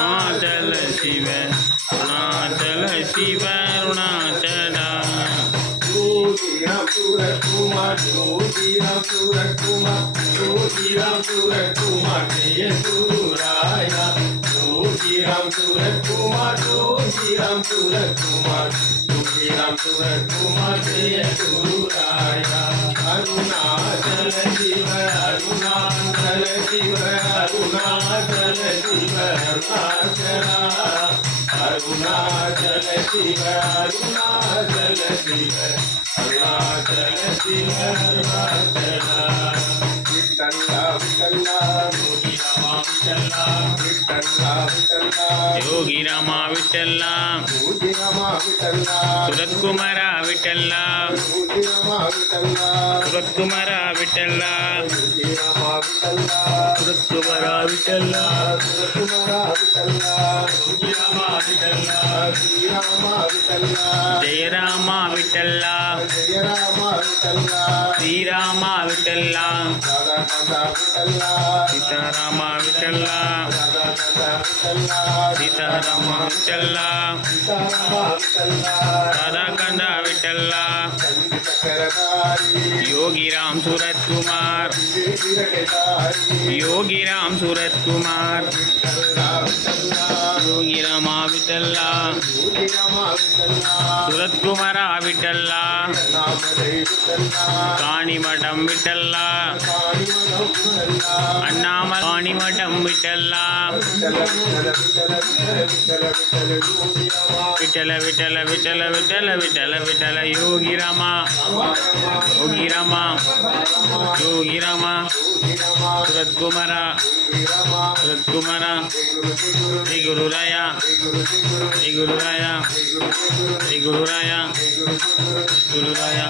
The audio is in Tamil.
Arunachal Shiva Arunachal Shiva Arunachala Yogiram Surat Kumar, Yogiram Surat Kumar, Yogiram Surat Kumar, Jaya Suraya. Yogiram Surat Kumar, Yogiram Surat Kumar, Yogiram Surat Kumar, Jaya Suraya. Arunachala Shiva, Arunachala Shiva, Arunachala Shiva, Arunachala. Arunachala Shiva, Arunachala Shiva, Arunachala Shiva, Arunachala. Vittala, Vittala, Yogi Rama Vittala, Yogi Rama விட்டல்லா Yogi Rama Vittala, சுரத்குமாரா விட்டல்லா Yogi Rama Vittala, சுரத்குமாரா விட்டல்லா Yogi Rama Vittala, சுரத்குமாரா விட்டல்லா Surkumara Vittala, Yogi Rama விட்டல்லா Sri Rama Vittala, ஜெயராமா விட்டல்லா Jaya Rama Vittala, Sri Rama விட்டல்லா Radha Kanda Vittala, Seetharama விட்டல்லா Radha Kanda Vittala, Seetharama விட்டல்லா Sita Rama Vittala, ராதாகந்தா விட்டல்லா Chakradari, Yogiram Surat Kumar Viraketari, Yogiram Surat Kumar Vittala Vittala, யோகிராமா விட்டல்லா Yogi Rama Vittala, சுரத்குமாரா விட்டல்லா Namade Vittala, Kanimadam விட்டல்லா Kalimadam Vittala, அண்ணாம Kanimadam விட்டல்லா Vittala Vittala Vittala Vittala Vittala Yogi Rama, Vitthala Vitthala Vitthala Vitthala Vitthala Vitthala யோகிராமா யோகிராமா யோகிராமா Yogi Rama, சுரத்குமாரா Yogi Rama, சுரத்குமாரா Sri Gururaya Sri Gururaya Sri Gururaya Gururaya